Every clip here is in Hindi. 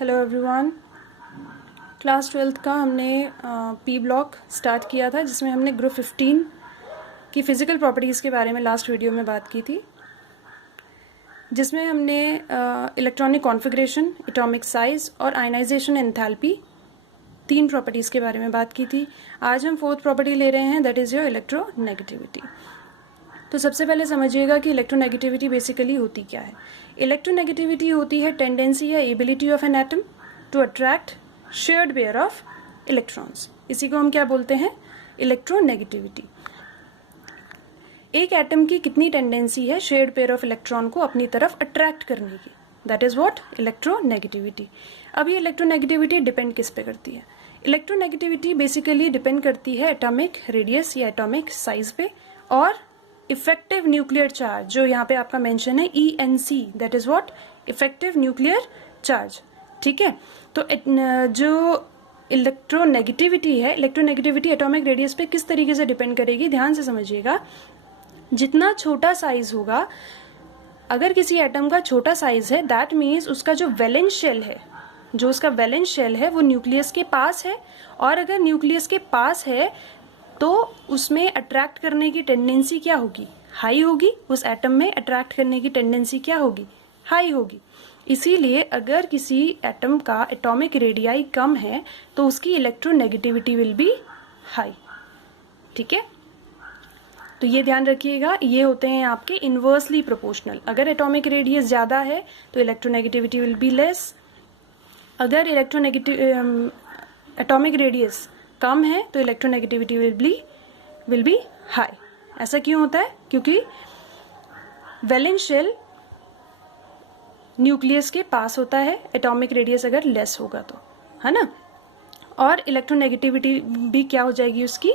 Hello everyone. क्लास 12th का हमने पी ब्लॉक स्टार्ट किया था, जिसमें हमने ग्रुप 15 की फ़िज़िकल प्रॉपर्टीज़ के बारे में लास्ट वीडियो में बात की थी, जिसमें हमने इलेक्ट्रॉनिक कॉन्फ़िगरेशन, एटॉमिक साइज़ और आयनाइजेशन एंथैल्पी, 3 प्रॉपर्टीज़ के बारे में बात की थी। आज हम 4th प्रॉपर्टी ले रहे हैं, दैट इज़ योर इलेक्ट्रोनेगेटिविटी। तो सबसे पहले समझिएगा कि इलेक्ट्रोनेगेटिविटी बेसिकली होती क्या है। इलेक्ट्रोनेगेटिविटी होती है टेंडेंसी या ability of an atom to attract shared pair of electrons. इसी को हम क्या बोलते हैं? इलेक्ट्रोनेगेटिविटी। एक एटम की कितनी टेंडेंसी है शेयर्ड पेयर ऑफ इलेक्ट्रॉन को अपनी तरफ अट्रैक्ट करने की, दैट इज व्हाट? इलेक्ट्रोनेगेटिविटी। अब ये इलेक्ट्रोनेगेटिविटी डिपेंड किस पे करती है? इलेक्ट्रोनेगेटिविटी बेसिकली डिपेंड करती है एटॉमिक रेडियस या एटॉमिक साइज पे और इफेक्टिव न्यूक्लियर चार्ज, जो यहाँ पे आपका मेंशन है ENC, that is what? Effective nuclear charge. ठीक है, तो जो इलेक्ट्रोनेगेटिविटी है, इलेक्ट्रोनेगेटिविटी एटॉमिक रेडियस पे किस तरीके से डिपेंड करेगी, ध्यान से समझिएगा। जितना छोटा साइज होगा, अगर किसी एटम का छोटा साइज है, दैट मीन्स उसका जो वैलेंस शेल है, वो न्यूक्लियस के पास है, और अगर न्यूक्लियस के पास है तो उसमें अट्रैक्ट करने की टेंडेंसी क्या होगी? हाई होगी। उस एटम में अट्रैक्ट करने की टेंडेंसी क्या होगी? हाई होगी। इसीलिए अगर किसी एटम का एटॉमिक रेडियाई कम है तो उसकी इलेक्ट्रोनेगेटिविटी विल बी हाई। ठीक है, तो ये ध्यान रखिएगा। ये होते हैं आपके इनवर्सली प्रोपोर्शनल। अगर एटॉमिक रेडियस ज़्यादा है तो इलेक्ट्रोनेगेटिविटी विल बी लेस। अगर एटॉमिक रेडियस कम है तो इलेक्ट्रोनेगेटिविटी विल बी हाई। ऐसा क्यों होता है? क्योंकि वैलेंस शेल न्यूक्लियस के पास होता है, एटॉमिक रेडियस अगर लेस होगा तो, है ना। और इलेक्ट्रोनेगेटिविटी भी क्या हो जाएगी उसकी?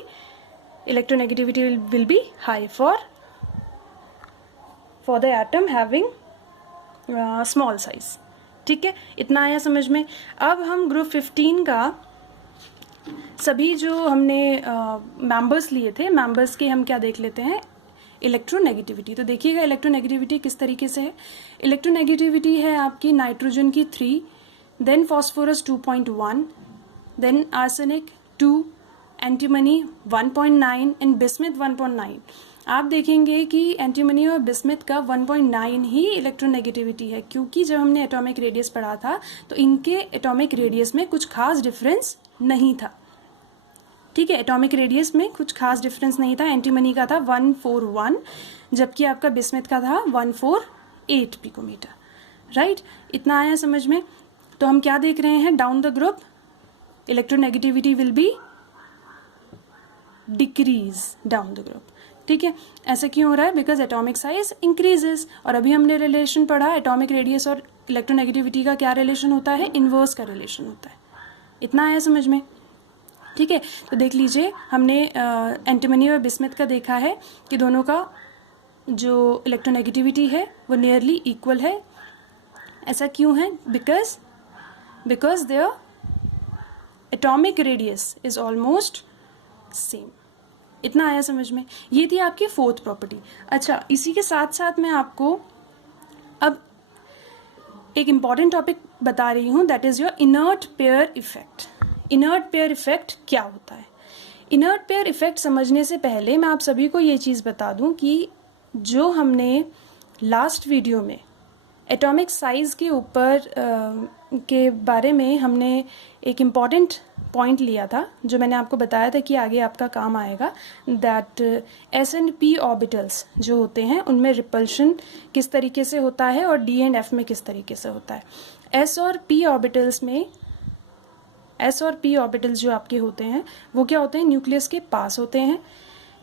Electronegativity will be high for the atom having small size. ठीक है, इतना आया समझ में। अब हम ग्रुप 15 का सभी जो हमने मेंबर्स लिए थे, मेंबर्स के हम क्या देख लेते हैं? इलेक्ट्रोनेगेटिविटी। तो देखिएगा इलेक्ट्रोनेगेटिविटी किस तरीके से है। इलेक्ट्रोनेगेटिविटी है आपकी नाइट्रोजन की 3, then phosphorus 2.1, then arsenic 2, antimony 1.9 and bismuth 1.9। आप देखेंगे कि एंटीमनी और बिस्मिथ का 1.9 ही इलेक्ट्रोनेगेटिविटी है, क्योंकि जब हमने एटॉमिक रेडियस पढ़ा था तो इनके एटॉमिक रेडियस में कुछ खास डिफरेंस नहीं था। ठीक है, एटॉमिक रेडियस में कुछ खास डिफरेंस नहीं था। एंटीमनी का था 141, जबकि आपका बिस्मिथ का था 148 पिकोमीटर। राइट, इतना आया समझ में। तो हम क्या देख रहे हैं? Down the group electronegativity will be decrease down the group. ठीक है, ऐसा क्यों हो रहा है? Because atomic size increases. और अभी हमने रिलेशन पढ़ा, एटॉमिक रेडियस और इलेक्ट्रोनेगेटिविटी का क्या रिलेशन होता है? इनवर्स का रिलेशन होता है। इतना आया समझ में। ठीक है, तो देख लीजिए, हमने एंटीमनी और बिस्मिथ का देखा है कि दोनों का जो इलेक्ट्रोनेगेटिविटी है वो नियरली इक्वल है। ऐसा क्यों है? Because their atomic radius is almost same. इतना आया समझ में। ये थी आपकी 4th प्रॉपर्टी। अच्छा, इसी के साथ साथ मैं आपको अब एक इम्पॉर्टेंट टॉपिक बता रही हूँ, that is your inert pair effect. Inert pair effect क्या होता है? इनर्ट पेयर इफेक्ट समझने से पहले मैं आप सभी को ये चीज़ बता दूं कि जो हमने लास्ट वीडियो में एटॉमिक साइज़ के ऊपर के बारे में हमने एक इम्पॉर्टेंट पॉइंट लिया था, जो मैंने आपको बताया था कि आगे आपका काम आएगा, that S and P orbitals जो होते हैं उनमें रिपल्शन किस तरीके से होता है और D and F में किस तरीके से होता है। S और P ऑर्बिटल्स जो आपके होते हैं वो क्या होते हैं? न्यूक्लियस के पास होते हैं।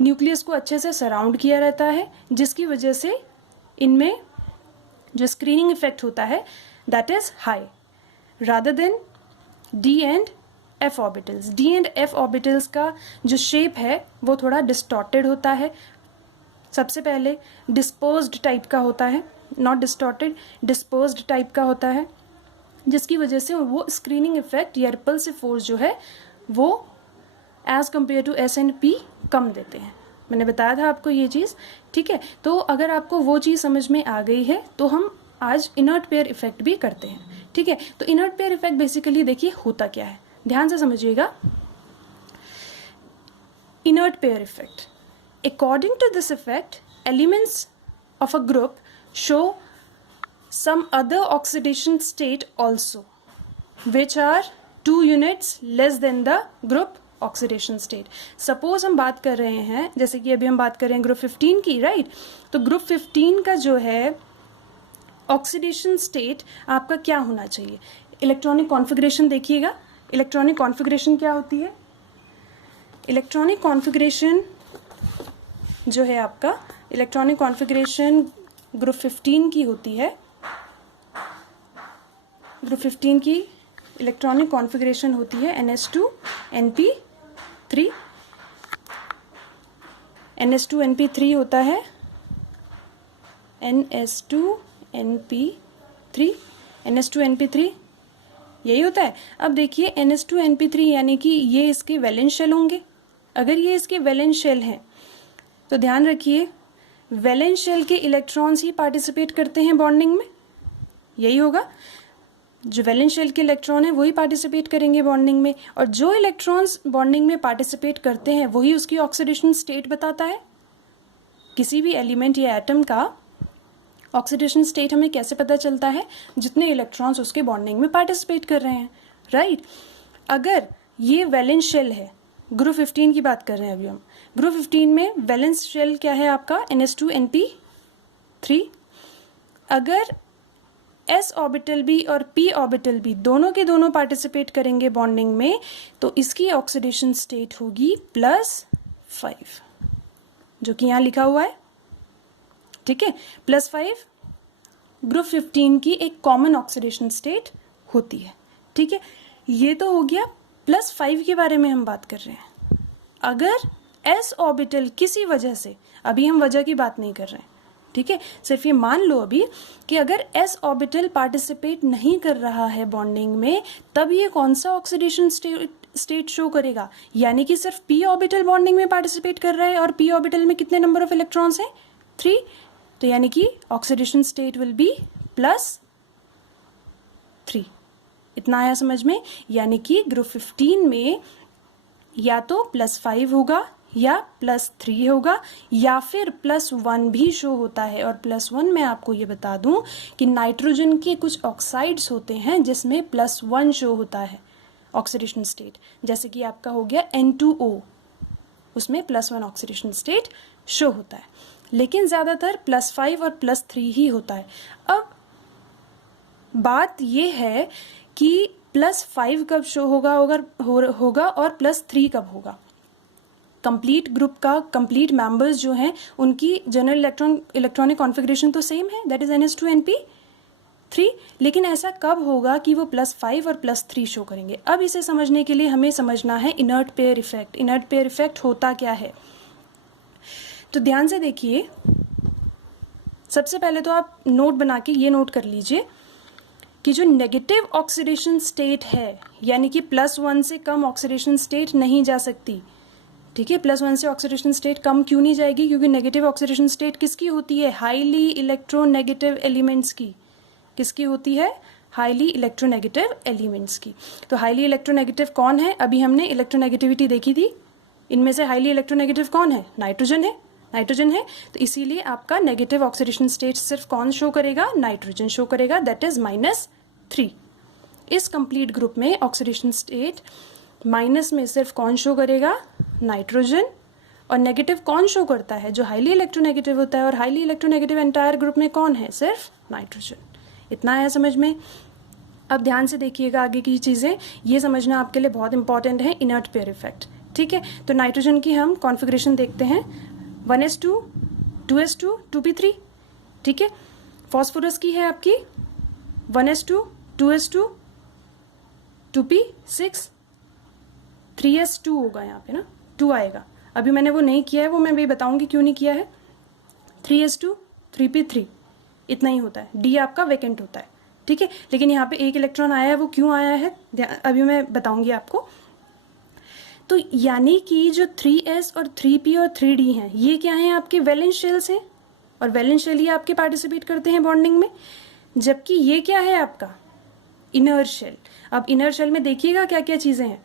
न्यूक्लियस को अच्छे से सराउंड किया रहता है, जिसकी वजह से इनमें जो स्क्रीनिंग इफेक्ट होता है that is high rather than D and F orbitals. D and F orbitals का जो शेप है वो थोड़ा डिस्टॉर्टेड होता है। सबसे पहले डिस्पोज्ड टाइप का होता है, नॉट डिस्टॉर्टेड, डिस्पोज्ड टाइप का होता है, जिसकी वजह से वो स्क्रीनिंग इफेक्ट या रिपल्सिव फोर्स जो है वो as compared to S and P कम देते हैं। मैंने बताया था आपको ये चीज़। ठीक है, तो अगर आपको वो चीज़ समझ में आ गई है तो हम आज इनर्ट पेयर इफेक्ट भी करते हैं, ठीक है। तो इनर्ट पेयर इफेक्ट बेसिकली देखिए होता क्या है, ध्यान से समझिएगा। Inert pair effect, according to this effect elements of a group show some other oxidation state also which are 2 units less than the group oxidation state. Suppose हम बात कर रहे हैं, जैसे कि अभी हम बात कर रहे हैं ग्रुप 15 की, राइट। तो ग्रुप 15 का जो है ऑक्सीडेशन स्टेट आपका क्या होना चाहिए, इलेक्ट्रॉनिक कॉन्फ़िगरेशन देखिएगा। इलेक्ट्रॉनिक कॉन्फ़िगरेशन क्या होती है, इलेक्ट्रॉनिक कॉन्फ़िगरेशन जो है आपका, इलेक्ट्रॉनिक कॉन्फ़िगरेशन ग्रुप 15 की होती है। ग्रुप 15 की इलेक्ट्रॉनिक कॉन्फ़िगरेशन होती है NH2NP3। NH2NP3 होता है, NH2NP3, NH2NP3 यही होता है। अब देखिए NH2NP3 यानी कि ये इसके वैलेंस शेल होंगे। अगर ये इसके वैलेंस शेल हैं तो ध्यान रखिए वैलेंस शेल के इलेक्ट्रॉन्स ही पार्टिसिपेट करते हैं बॉन्डिंग में, यही होगा। जो वैलेंस शेल के इलेक्ट्रॉन है वही पार्टिसिपेट करेंगे बॉन्डिंग में, और जो इलेक्ट्रॉन्स बॉन्डिंग में पार्टिसिपेट करते हैं वही उसकी ऑक्सीडेशन स्टेट बताता है। किसी भी एलिमेंट या एटम का ऑक्सीडेशन स्टेट हमें कैसे पता चलता है, जितने इलेक्ट्रॉन्स उसके बॉन्डिंग में पार्टिसिपेट कर रहे हैं, राइट। अगर ये वैलेंस शेल है, ग्रुप 15 की बात कर रहे हैं अभी हम, ग्रुप 15 में वैलेंस शेल क्या है आपका NH2NP3। अगर s ऑर्बिटल भी और p ऑर्बिटल भी दोनों के दोनों पार्टिसिपेट करेंगे बॉन्डिंग में, तो इसकी ऑक्सीडेशन स्टेट होगी +5, जो कि यहाँ लिखा हुआ है, ठीक है। +5 ग्रुप 15 की एक कॉमन ऑक्सीडेशन स्टेट होती है, ठीक है। ये तो हो गया +5 के बारे में हम बात कर रहे हैं। अगर s ऑर्बिटल किसी वजह से, अभी हम वजह की बात नहीं कर रहे हैं, ठीक है, सिर्फ ये मान लो अभी कि अगर s ऑर्बिटल पार्टिसिपेट नहीं कर रहा है बॉन्डिंग में, तब ये कौन सा ऑक्सीडेशन स्टेट शो करेगा, यानी कि सिर्फ p ऑर्बिटल बॉन्डिंग में पार्टिसिपेट कर रहा है, और p ऑर्बिटल में कितने नंबर ऑफ इलेक्ट्रॉन्स हैं, 3। तो यानी कि ऑक्सीडेशन स्टेट विल बी +3। इतना आया समझ में, यानी कि ग्रुप 15 में या तो +5 होगा या +3 होगा, या फिर +1 भी शो होता है। और +1 मैं आपको ये बता दूं कि नाइट्रोजन के कुछ ऑक्साइड्स होते हैं जिसमें +1 शो होता है ऑक्सीडेशन स्टेट, जैसे कि आपका हो गया N2O, उसमें +1 ऑक्सीडेशन स्टेट शो होता है, लेकिन ज़्यादातर +5 और +3 ही होता है। अब बात ये है कि +5 कब शो होगा और +3 कब होगा। कंप्लीट ग्रुप का कंप्लीट मेंबर्स जो हैं उनकी जनरल इलेक्ट्रॉनिक कॉन्फ़िगरेशन तो सेम है, दैट इज NH2NP3, लेकिन ऐसा कब होगा कि वो +5 और +3 शो करेंगे। अब इसे समझने के लिए हमें समझना है inert pair effect. Inert pair effect होता क्या है, तो ध्यान से देखिए। सबसे पहले तो आप नोट बना के ये नोट कर लीजिए कि जो नेगेटिव ऑक्सीडेशन स्टेट है, यानी कि +1 से कम ऑक्सीडेशन स्टेट नहीं जा सकती, ठीक है। +1 से ऑक्सीडेशन स्टेट कम क्यों नहीं जाएगी, क्योंकि नेगेटिव ऑक्सीडेशन स्टेट किसकी होती है, हाईली इलेक्ट्रोनेगेटिव एलिमेंट्स की। किसकी होती है, हाईली इलेक्ट्रोनेगेटिव एलिमेंट्स की। तो हाईली इलेक्ट्रोनेगेटिव कौन है, अभी हमने इलेक्ट्रोनेगेटिविटी देखी थी, इनमें से हाईली इलेक्ट्रोनेगेटिव कौन है, नाइट्रोजन है। तो इसीलिए आपका नेगेटिव ऑक्सीडेशन स्टेट सिर्फ कौन शो करेगा, नाइट्रोजन शो करेगा, दैट इज -3। इस कंप्लीट ग्रुप में ऑक्सीडेशन स्टेट माइनस में सिर्फ कौन शो करेगा, नाइट्रोजन, और नेगेटिव कौन शो करता है, जो हाईली इलेक्ट्रोनेगेटिव होता है, और हाईली इलेक्ट्रोनेगेटिव एंटायर ग्रुप में कौन है, सिर्फ नाइट्रोजन। इतना है समझ में। अब ध्यान से देखिएगा आगे की चीज़ें, ये समझना आपके लिए बहुत इंपॉर्टेंट है, इनर्ट पेयर इफेक्ट, ठीक है। तो नाइट्रोजन की हम कॉन्फ़िगरेशन देखते हैं, 1s2 2s2 2p3, ठीक है। फॉस्फोरस की है आपकी 1s2 2s2 2p6 3s2 होगा, यहाँ पे ना 2 आएगा। अभी मैंने वो नहीं किया है, वो मैं भी बताऊंगी क्यों नहीं किया है। 3s2 3p3 इतना ही होता है, डी आपका वैकेंट होता है, ठीक है। लेकिन यहाँ पे एक इलेक्ट्रॉन आया है, वो क्यों आया है अभी मैं बताऊंगी आपको। तो यानी कि जो 3s और 3p और 3d हैं, ये क्या हैं, आपके वैलेंस शेल्स हैं, और वैलेंस शेल ही आपके पार्टिसिपेट करते हैं बॉन्डिंग में। जबकि ये क्या है आपका इनर शेल। अब इनर शेल में देखिएगा क्या क्या चीजें हैं,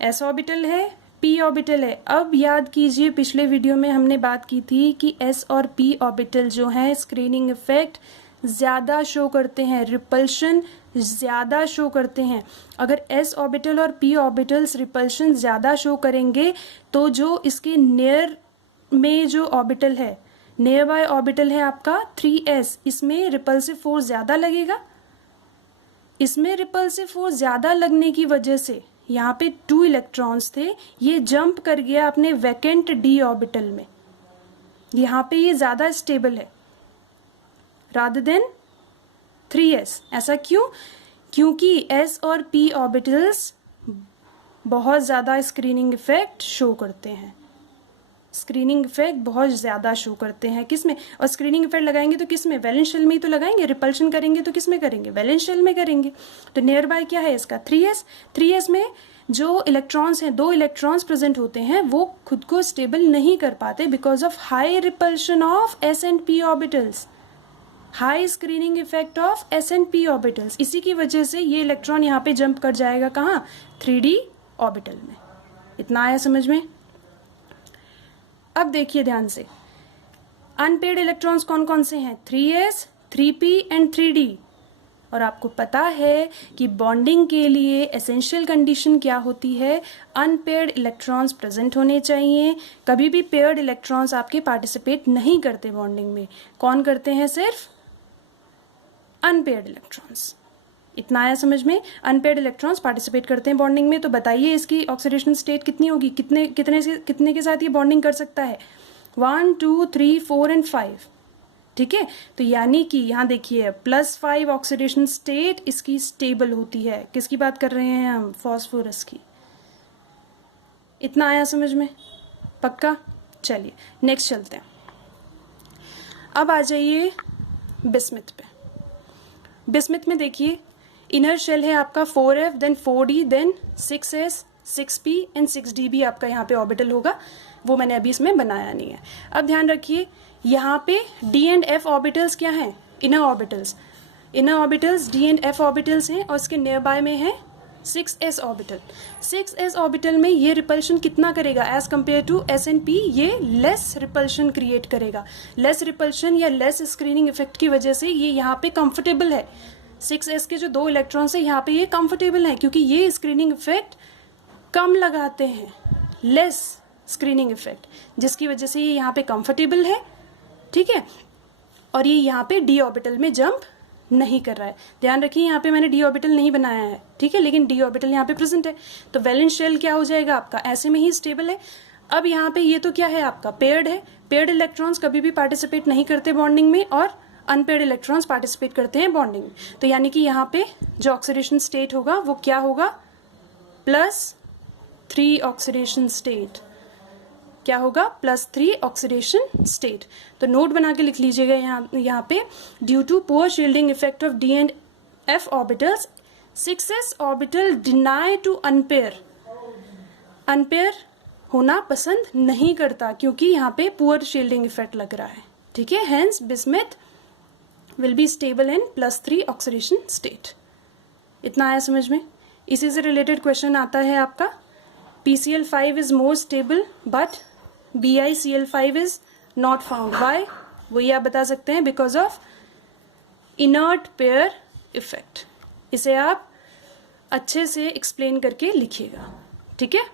s ऑर्बिटल है, p ऑर्बिटल है। अब याद कीजिए पिछले वीडियो में हमने बात की थी कि s और p ऑर्बिटल जो है स्क्रीनिंग इफेक्ट ज़्यादा शो करते हैं, रिपल्शन ज़्यादा शो करते हैं। अगर s ऑर्बिटल और p ऑर्बिटल्स रिपल्शन ज़्यादा शो करेंगे तो जो इसके नियर में जो ऑर्बिटल है, नियर बाय ऑर्बिटल है आपका 3s, इसमें रिपल्सिव फोर्स ज़्यादा लगेगा। इसमें रिपल्सिव फोर्स ज़्यादा लगने की वजह से यहाँ पे 2 इलेक्ट्रॉन्स थे, ये जंप कर गया अपने वैकेंट d ऑर्बिटल में। यहाँ पे ये ज़्यादा स्टेबल है rather than 3s। ऐसा क्यों? क्योंकि s और p ऑर्बिटल्स बहुत ज़्यादा स्क्रीनिंग इफेक्ट शो करते हैं, स्क्रीनिंग इफेक्ट बहुत ज़्यादा शो करते हैं। किस में? और स्क्रीनिंग इफेक्ट लगाएंगे तो किस में? वैलेंस शेल में ही तो लगाएंगे। रिपल्शन करेंगे तो किस में करेंगे? वैलेंस शेल में करेंगे। तो नियर बाय क्या है इसका 3s। 3s में जो इलेक्ट्रॉन्स हैं, 2 इलेक्ट्रॉन्स प्रेजेंट होते हैं, वो खुद को स्टेबल नहीं कर पाते because of high repulsion of s and p orbitals, high screening effect of s and p orbitals. इसी की वजह से ये इलेक्ट्रॉन यहाँ पे जंप कर जाएगा कहाँ? 3d ऑर्बिटल में। इतना आया समझ में? अब देखिए ध्यान से, अनपेयर्ड इलेक्ट्रॉन्स कौन कौन से हैं? 3s, 3p and 3d। और आपको पता है कि बॉन्डिंग के लिए एसेंशियल कंडीशन क्या होती है? अनपेयर्ड इलेक्ट्रॉन्स प्रेजेंट होने चाहिए। कभी भी पेयर्ड इलेक्ट्रॉन्स आपके पार्टिसिपेट नहीं करते बॉन्डिंग में। कौन करते हैं? सिर्फ अनपेयर्ड इलेक्ट्रॉन्स। इतना आया समझ में? अनपेयर्ड इलेक्ट्रॉन्स पार्टिसिपेट करते हैं बॉन्डिंग में। तो बताइए इसकी ऑक्सीडेशन स्टेट कितनी होगी? कितने के साथ ये बॉन्डिंग कर सकता है? 1, 2, 3, 4 एंड 5। ठीक है, तो यानी कि यहाँ देखिए +5 ऑक्सीडेशन स्टेट इसकी स्टेबल होती है। किसकी बात कर रहे हैं हम? फास्फोरस की। इतना आया समझ में? पक्का? चलिए नेक्स्ट चलते हैं। अब आ जाइए बिस्मिथ पे। बिस्मिथ में देखिए इनर शेल है आपका 4f, then 4d, then 6s, 6p and 6d भी आपका यहाँ पे ऑर्बिटल होगा। वो मैंने अभी इसमें बनाया नहीं है। अब ध्यान रखिए यहाँ पे d एंड f ऑर्बिटल्स क्या हैं? Inner orbitals. Inner orbitals d and f orbitals हैं और इसके नियर बाय में है 6s ऑर्बिटल। 6s ऑर्बिटल में ये रिपल्शन कितना करेगा as compared to s and p? ये लेस रिपल्शन क्रिएट करेगा। लेस रिपल्शन या लेस स्क्रीनिंग इफेक्ट की वजह से ये यहाँ पे कंफर्टेबल है। 6s के जो 2 इलेक्ट्रॉन्स है यहाँ पे ये कंफर्टेबल है क्योंकि ये स्क्रीनिंग इफेक्ट कम लगाते हैं, लेस स्क्रीनिंग इफेक्ट, जिसकी वजह से ये यहाँ पे कंफर्टेबल है। ठीक है, और ये यहाँ पे d ऑर्बिटल में जंप नहीं कर रहा है। ध्यान रखिए यहाँ पे मैंने d ऑर्बिटल नहीं बनाया है, ठीक है, लेकिन d ऑर्बिटल यहाँ पे प्रेजेंट है। तो वैलेंस शेल क्या हो जाएगा आपका? ऐसे में ही स्टेबल है। अब यहाँ पे ये तो क्या है आपका? पेयर्ड है। पेयर्ड इलेक्ट्रॉन्स कभी भी पार्टिसिपेट नहीं करते बॉन्डिंग में और अनपेयर्ड इलेक्ट्रॉन्स पार्टिसिपेट करते हैं बॉन्डिंग में। तो यानी कि यहाँ पे जो ऑक्सीडेशन स्टेट होगा वो क्या होगा? +3 ऑक्सीडेशन स्टेट। क्या होगा? +3 ऑक्सीडेशन स्टेट। तो नोट बना के लिख लीजिएगा यहाँ पे, due to poor shielding effect of d and f orbitals 6s orbital deny to unpair. Unpair होना पसंद नहीं करता क्योंकि यहाँ पे पुअर शील्डिंग इफेक्ट लग रहा है। ठीक है, hence bismuth will be stable in +3 oxidation state. इतना आया समझ में? इसी से रिलेटेड क्वेश्चन आता है आपका, PCl5 is more stable but BiCl5 is not found. Why? वही आप बता सकते हैं, because of inert pair effect. इसे आप अच्छे से एक्सप्लेन करके लिखिएगा। ठीक है।